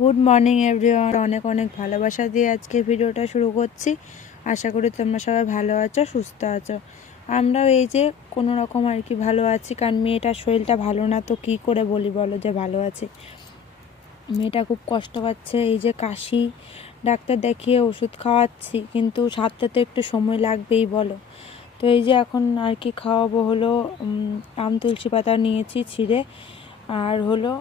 Good morning everyone. অনেক অনেক ভালোবাসা দিয়ে আজকে ভিডিওটা শুরু করছি। আশা করি তোমরা সবাই ভালো আছো, সুস্থ আছো। আমরাও এই যে কোনো রকম আর কি ভালো আছি, কারণ মেয়েটার শরীরটা ভালো না, তো কি করে বলি বলো যে ভালো আছি। মেয়েটা খুব কষ্ট পাচ্ছে, এই যে কাশি, ডাক্তার দেখিয়ে ওষুধ খাওয়াচ্ছি, কিন্তু সারতে তো একটু সময় লাগবেই বলো। তো এই যে এখন আর কি খাওয়াবো হলো আম তুলসী পাতা নিয়েছি ছিঁড়ে, আর হলো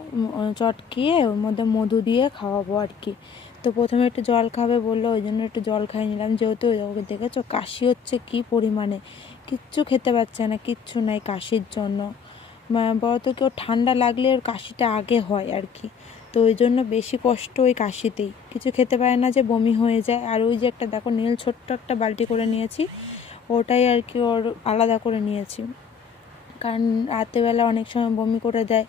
চটকিয়ে ওর মধ্যে মধু দিয়ে খাওয়াবো আর কি। তো প্রথমে একটু জল খাবে বললো, ওই জন্য একটু জল খাই নিলাম, যেহেতু ওকে দেখেছো কাশি হচ্ছে কি পরিমাণে, কিচ্ছু খেতে পারছে না, কিচ্ছু নাই কাশির জন্য। বলতো কেউ ঠান্ডা লাগলে ওর কাশিটা আগে হয় আর কি, তো ওই জন্য বেশি কষ্ট ওই কাশিতেই, কিছু খেতে পারে না যে বমি হয়ে যায়। আর ওই যে একটা দেখো নীল ছোট্ট একটা বালতি করে নিয়েছি, ওটাই আর কি ওর আলাদা করে নিয়েছি, কারণ রাতেরবেলা অনেক সময় বমি করে দেয়,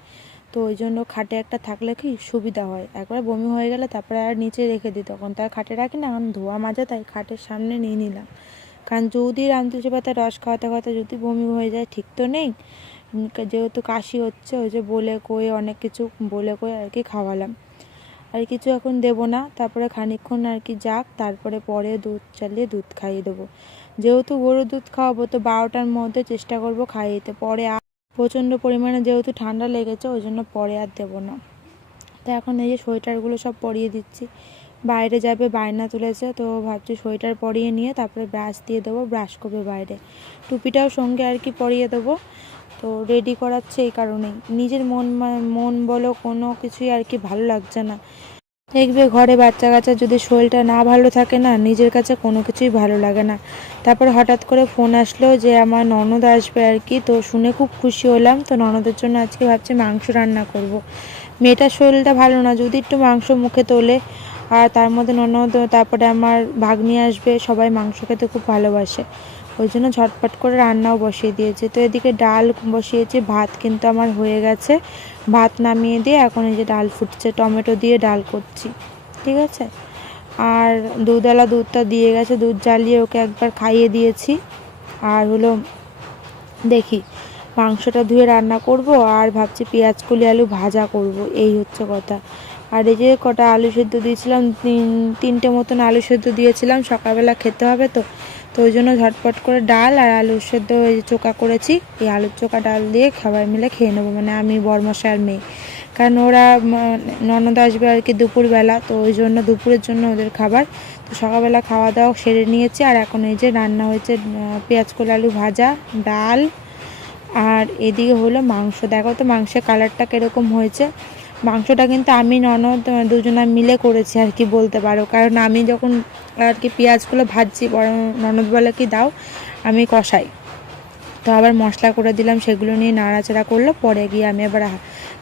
তো ওই জন্য খাটে একটা থাকলে কি সুবিধা হয়, একবার বমি হয়ে গেলে তারপরে আর নিচে রেখে দিই, তখন তো আর খাটে রাখি না, এখন ধোয়া মাজা, তাই খাটের সামনে নিয়ে নিলাম। কারণ যদি রামতুলসী পাতার রস খাওয়াতে খাওয়াতে যদি বমি হয়ে যায় ঠিক তো নেই, যেহেতু কাশি হচ্ছে ওই যে বলে কয়ে অনেক কিছু বলে কয়ে আর কি খাওয়ালাম। আর কিছু এখন দেবো না, তারপরে খানিকক্ষণ আর কি যাক, তারপরে পরে দুধ চালিয়ে দুধ খাইয়ে দেবো। যেহেতু গরুর দুধ খাওয়াবো তো 12টার মধ্যে চেষ্টা করব খাইয়ে দিতে, পরে আর প্রচণ্ড পরিমাণে যেহেতু ঠান্ডা লেগেছে ওই জন্য পরে আর দেবো না। তো এখন এই যে সোয়েটারগুলো সব পরিয়ে দিচ্ছি, বাইরে যাবে বায়না তুলেছে, তো ভাবছি সোয়েটার পরিয়ে নিয়ে তারপরে ব্রাশ দিয়ে দেবো, ব্রাশ করবে বাইরে, টুপিটাও সঙ্গে আর কি পরিয়ে দেবো। তো রেডি করাচ্ছে এই কারণেই, নিজের মন বলো কোনো কিছুই আর কি ভালো লাগছে না। দেখবে ঘরে বাচ্চা কাচ্চা যদি শরীরটা না ভালো থাকে না, নিজের কাছে কোনো কিছুই ভালো লাগে না। তারপর হঠাৎ করে ফোন আসলো যে আমার ননদ আসবে আর কি, তো শুনে খুব খুশি হলাম। তো ননদের জন্য আজকে ভাবছি মাংস রান্না করব। মেয়েটার শরীরটা ভালো না, যদি একটু মাংস মুখে তোলে, আর তার মধ্যে ননদ তারপরে আমার ভাগ্নি আসবে, সবাই মাংস খেতে খুব ভালোবাসে, ওই জন্য ঝটপট করে রান্নাও বসিয়ে দিয়েছে। তো এদিকে ডাল বসিয়েছি, ভাত কিন্তু আমার হয়ে গেছে, ভাত নামিয়ে দিয়ে এখন এই যে ডাল ফুটছে, টমেটো দিয়ে ডাল করছি, ঠিক আছে। আর দুধওয়ালা দুধটা দিয়ে গেছে, দুধ জ্বালিয়ে ওকে একবার খাইয়ে দিয়েছি। আর হলো দেখি মাংসটা ধুয়ে রান্না করব, আর ভাবছি পেঁয়াজ কলি আলু ভাজা করব, এই হচ্ছে কথা। আর এই যে কটা আলু সেদ্ধ দিয়েছিলাম, তিনটে মতন আলু সেদ্ধ দিয়েছিলাম, সকালবেলা খেতে হবে তো, তো ওই জন্য ঝটপট করে ডাল আর আলু সেদ্ধ এই যে চোকা করেছি, এই আলুর চোকা ডাল দিয়ে সবাই মিলে খেয়ে নেবো, মানে আমি বরমশাই আর মেয়ে, কারণ ওরা ননদ আসবে আর কি দুপুরবেলা, তো ওই জন্য দুপুরের জন্য ওদের খাবার। তো সকালবেলা খাওয়া দাওয়া সেরে নিয়েছি, আর এখন এই যে রান্না হয়েছে পেঁয়াজ কলি আলু ভাজা, ডাল, আর এদিকে হলো মাংস। দেখো তো মাংসের কালারটা কীরকম হয়েছে। মাংসটা কিন্তু আমি ননদ দুজনা মিলে করেছি আর কি বলতে পারো, কারণ আমি যখন আর কি পেঁয়াজগুলো ভাজছি, বড় ননদ বলে কি দাও আমি কষাই, তো আবার মশলা করে দিলাম, সেগুলো নিয়ে নাড়াচাড়া করলো, পরে গিয়ে আমি আবার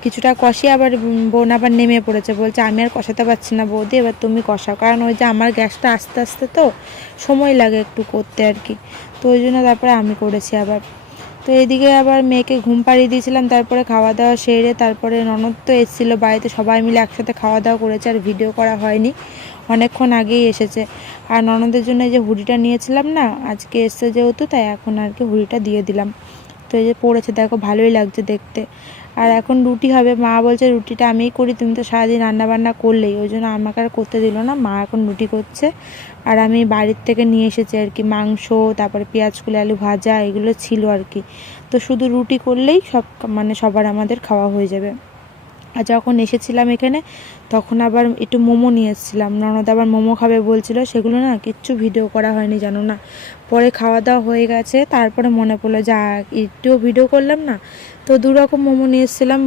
কিছুটা কষিয়ে আবার বোন আবার নেমে পড়েছে, বলছে আমি আর কষাতে পারছি না বৌদি, এবার তুমি কষাও, কারণ ওই যে আমার গ্যাসটা আস্তে আস্তে তো সময় লাগে একটু করতে আর কি, তো ওই জন্য তারপরে আমি করেছি আবার। তো এদিকে আবার মেয়েকে ঘুম পাড়িয়ে দিয়েছিলাম, তারপরে খাওয়া দাওয়া সেরে তারপরে ননদ তো এসেছিলো বাড়িতে, সবাই মিলে একসাথে খাওয়া দাওয়া করেছে, আর ভিডিও করা হয়নি, অনেকক্ষণ আগেই এসেছে। আর ননদের জন্য এই যে হুডিটা নিয়েছিলাম না, আজকে এসছে যেহেতু, তাই এখন আর কি হুডিটা দিয়ে দিলাম। তো এই যে পড়েছে দেখো, ভালোই লাগছে দেখতে। আর এখন রুটি হবে, মা বলছে রুটিটা আমিই করি, তুমি তো সারাদিন রান্নাবান্না করলেই, ওই জন্য আমাকে আর করতে দিল না, মা এখন রুটি করছে। আর আমি বাড়ির থেকে নিয়ে এসেছি আর কি মাংস, তারপরে পেঁয়াজ কলি আলু ভাজা, এগুলো ছিল আর কি, তো শুধু রুটি করলেই সব মানে সবার আমাদের খাওয়া হয়ে যাবে। আর যখন এসেছিলাম এখানে তখন আবার একটু মোমো নিয়ে এসেছিলাম, ননদ আবার মোমো খাবে বলছিল, সেগুলো না কিচ্ছু ভিডিও করা হয়নি জানো না, পরে খাওয়া দাওয়া হয়ে গেছে, তারপরে মনে পড়লো যা একটুও ভিডিও করলাম না। তো দুরকম মোমো নিয়ে এসেছিলাম,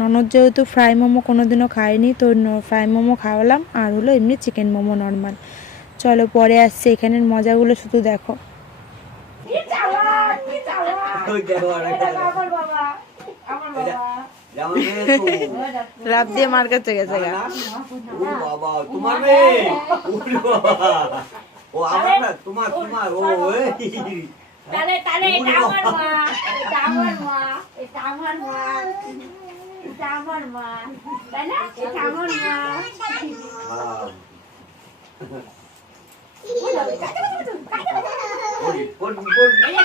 ননদ যেহেতু ফ্রাই মোমো কোনোদিনও খায়নি, তো ফ্রাই মোমো খাওয়ালাম, আর হলো এমনি চিকেন মোমো নর্মাল। চলো পরে আসছে, এখানের মজাগুলো শুধু দেখো। রাত দিয়ে মার কাছে গেছে,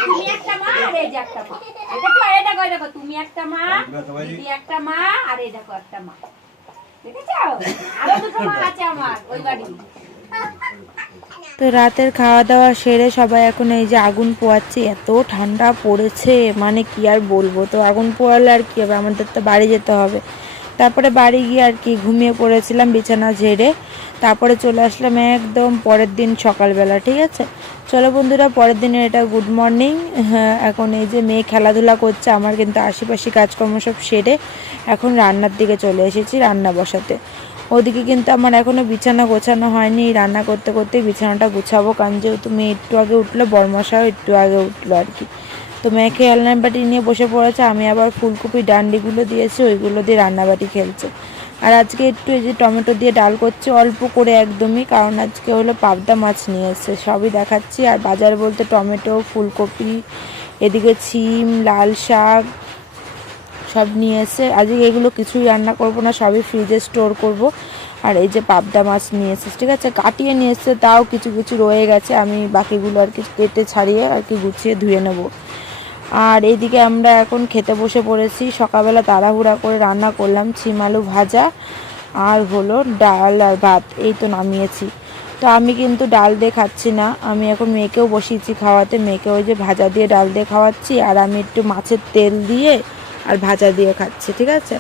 তুমি একটা মা আর এই যে একটা মা, এটা তো এটা কই দেখো, তুমি একটা মা, দিদি একটা মা, আর এই দেখো একটা মা, দেখেছো? আরো দুটো মা আছে আমার ওই বাড়ি। তো রাতের খাওয়া দাওয়া সেরে সবাই এখন এই যে আগুন পোয়াচ্ছি। এত ঠান্ডা পড়েছে মানে কি আর বলবো। তো আগুন পোয়ালে আর কি হবে, আমাদের তো বাড়ি যেতে হবে। তারপরে বাড়ি গিয়ে আর কি ঘুমিয়ে পড়েছিলাম বিছানা ঝেড়ে। তারপরে চলে আসলাম একদম পরের দিন সকালবেলা। ঠিক আছে, চলো বন্ধুরা, পরের দিনের এটা গুড মর্নিং। হ্যাঁ, এখন এই যে মেয়ে খেলাধুলা করছে, আমার কিন্তু আশেপাশে কাজকর্ম সব সেরে এখন রান্নার দিকে চলে এসেছি, রান্না বসাতে। ওদিকে কিন্তু আমার এখনও বিছানা গোছানো হয়নি, রান্না করতে করতেই বিছানাটা গুছাবো, কারণ যেহেতু মেয়ে একটু আগে উঠলো, বড়মশাও একটু আগে উঠলো আর কি। তো মেয়েকে হেলনার বাটি নিয়ে বসে পড়েছে, আমি আবার ফুলকপি ডান্ডিগুলো দিয়েছি, ওইগুলো দিয়ে রান্নাবাটি খেলছে। আর আজকে একটু এই যে টমেটো দিয়ে ডাল করছি অল্প করে একদমই, কারণ আজকে হলো পাবদা মাছ নিয়ে এসছে, সবই দেখাচ্ছি। আর বাজার বলতে টমেটো, ফুলকপি, এদিকে ছিম, লাল শাক সব নিয়ে এসে। আজকে এগুলো কিছুই রান্না করব না, সবই ফ্রিজে স্টোর করব। আর এই যে পাবদা মাছ নিয়ে এসেছে, ঠিক আছে, কাটিয়ে নিয়ে এসছে, তাও কিছু কিছু রয়ে গেছে, আমি বাকিগুলো আর কি কেটে ছাড়িয়ে আর কি গুছিয়ে ধুয়ে নেব। আর এইদিকে আমরা এখন খেতে বসে পড়েছি। সকালবেলা তাড়াহুড়া করে রান্না করলাম ছিম আলু ভাজা আর হলো ডাল আর ভাত, এই তো নামিয়েছি। তো আমি কিন্তু ডাল দিয়ে খাচ্ছি না, আমি এখন মেয়েকেও বসিয়েছি খাওয়াতে, মেয়েকে ওই যে ভাজা দিয়ে ডাল দিয়ে খাওয়াচ্ছি, আর আমি একটু মাছের তেল দিয়ে আর ভাজা দিয়ে খাচ্ছি। ঠিক আছে,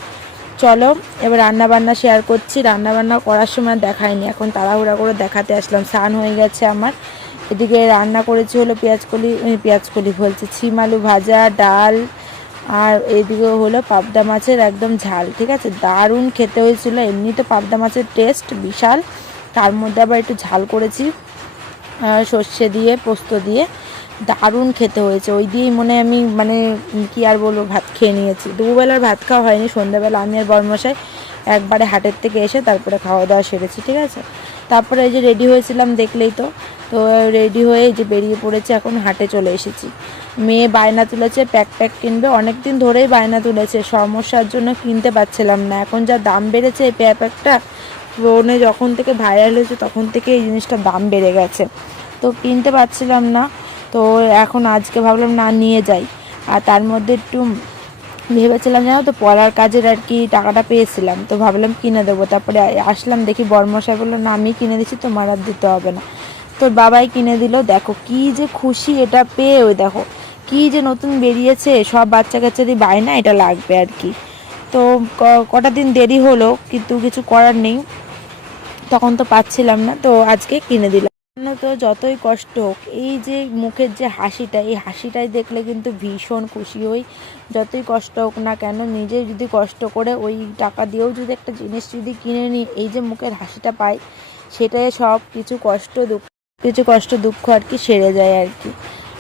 চলো এবার রান্না বান্না শেয়ার করছি। রান্না বান্না করার সময় দেখায়নি, এখন তাড়াহুড়া করে দেখাতে আসলাম। স্নান হয়ে গেছে আমার। এদিকে রান্না করেছি হলো পেঁয়াজকলি বলছি, ছিম আলু ভাজা, ডাল, আর এইদিকে হলো পাবদা মাছের একদম ঝাল। ঠিক আছে, দারুণ খেতে হয়েছিল। এমনি তো পাবদা মাছের টেস্ট বিশাল, তার মধ্যে আবার একটু ঝাল করেছি সর্ষে দিয়ে, পোস্ত দিয়ে, দারুণ খেতে হয়েছে। ওই দিয়েই আমি মানে কি আর বলবো, ভাত খেয়ে নিয়েছি। দুপুরবেলার ভাত খাওয়া হয়নি, সন্ধ্যাবেলা আমি আর বড়মশাই একবারে হাটের থেকে এসে তারপরে খাওয়া দাওয়া সেরেছি। ঠিক আছে, তারপরে এই যে রেডি হয়েছিলাম দেখলেই তো। তো রেডি হয়ে এই যে বেরিয়ে পড়েছি, এখন হাটে চলে এসেছি। মেয়ে বায়না তুলেছে প্যাক কিনবে, অনেক দিন ধরেই বায়না তুলেছে, সমস্যার জন্য কিনতে পারছিলাম না। এখন যা দাম বেড়েছে এই প্যাকটা, ফোনে যখন থেকে ভাইরাল হয়েছে তখন থেকে এই জিনিসটার দাম বেড়ে গেছে, তো কিনতে পারছিলাম না। তো এখন আজকে ভাবলাম না নিয়ে যাই। আর তার মধ্যে একটু ভেবেছিলাম জানো তো, পড়ার কাজের আর কি টাকাটা পেয়েছিলাম, তো ভাবলাম কিনে দেবো। তারপরে আসলাম, দেখি বড়মশাই বললো না আমি কিনে দিচ্ছি, তোমার আর দিতে হবে না। তোর বাবাই কিনে দিল। দেখো কি যে খুশি এটা পেয়ে, ওই দেখো কি যে নতুন বেরিয়েছে, সব বাচ্চা কাচ্চারই বায়না এটা লাগবে আর কি। তো কটা দিন দেরি হলো, কিন্তু কিছু করার নেই, তখন তো পাচ্ছিলাম না, তো আজকে কিনে দিলাম। তো যতই কষ্ট হোক, এই যে মুখের যে হাসিটা, এই হাসিটাই দেখলে কিন্তু ভীষণ খুশি হই। যতই কষ্ট হোক না কেন, নিজে যদি কষ্ট করে ওই টাকা দিয়েও যদি একটা জিনিস যদি কিনে নিই, এই যে মুখের হাসিটা পাই, সেটাই সব কিছু কষ্ট দুঃখ আর কি সেরে যায় আর কি।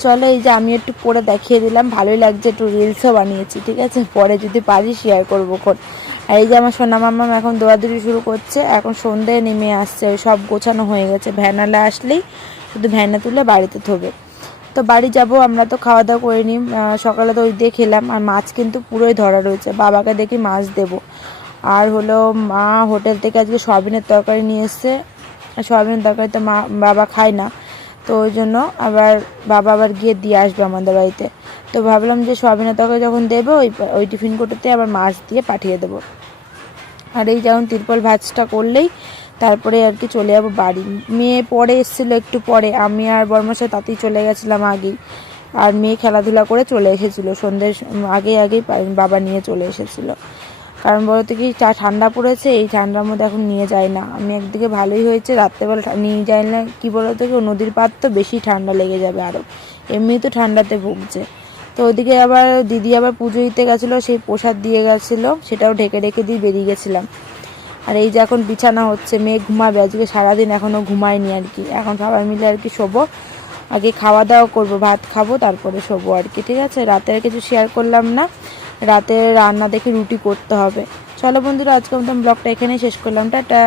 চলো এই যে আমি একটু পরে দেখিয়ে দিলাম, ভালোই লাগছে, একটু রিলসও বানিয়েছি। ঠিক আছে, পরে যদি পারি শেয়ার করবো খন। আর এই যে আমার সোনা মাম্মাম এখন দৌড়াদৌড়ি শুরু করছে, এখন সন্ধ্যায় নেমে আসছে, সব গোছানো হয়ে গেছে, ভ্যানালা আসলেই শুধু ভ্যানে তুলে বাড়িতে থবে। তো বাড়ি যাব, আমরা তো খাওয়া দাওয়া করে নিই, সকালে তো ওই দিয়ে খেলাম। আর মাছ কিন্তু পুরোই ধরা রয়েছে, বাবাকে দেখি মাছ দেব। আর হলো মা হোটেল থেকে আজকে সয়াবিনের তরকারি নিয়ে এসছে, সয়াবিনের তরকারি তো বাবা খায় না, তো ওই জন্য বাবা আবার গিয়ে দিয়ে আসবে আমাদের বাড়িতে। তো ভাবলাম যে সয়াবিনের তরকারি যখন দেবো, ওই টিফিন কোটোতে আবার মাছ দিয়ে পাঠিয়ে দেবো। আর এই যেমন তিরপল ভাজটা করলেই তারপরে আর কি চলে যাবো বাড়ি। মেয়ে পরে এসেছিলো একটু পরে, আমি আর বর্মশাই তাতেই চলে গেছিলাম আগেই। আর মেয়ে খেলাধুলা করে চলে এসেছিলো সন্ধ্যের আগেই বাবা নিয়ে চলে এসেছিলো। কারণ বলতে কি ঠান্ডা পড়েছে, এই ঠান্ডার মধ্যে এখন নিয়ে যায় না। আমি একদিকে ভালোই হয়েছে রাত্রেবেলা নিয়ে যাই না, কী বলতো কি, নদীর পাড় তো বেশি ঠান্ডা লেগে যাবে আরও, এমনি তো ঠান্ডাতে ভুগছে। তো ওদিকে আবার দিদি আবার পুজো দিতে গেছিলো, সেই প্রসাদ দিয়ে গেছিলো, সেটাও ঢেকে দিয়ে বেরিয়ে গেছিলাম। আর এই যে এখন বিছানা হচ্ছে, মেয়ে ঘুমাবে, আজকে সারাদিন এখনও ঘুমায়নি আর কি। এখন সবাই মিলে আর কি শোবো, আগে খাওয়া দাওয়া করবো, ভাত খাবো, তারপরে শোবো আর কি। ঠিক আছে, রাতে আর কিছু শেয়ার করলাম না, রাতে রান্না দেখে রুটি করতে হবে। চলো বন্ধুরা, আজকে মতন ব্লগটা এখানেই শেষ করলাম, টাটা।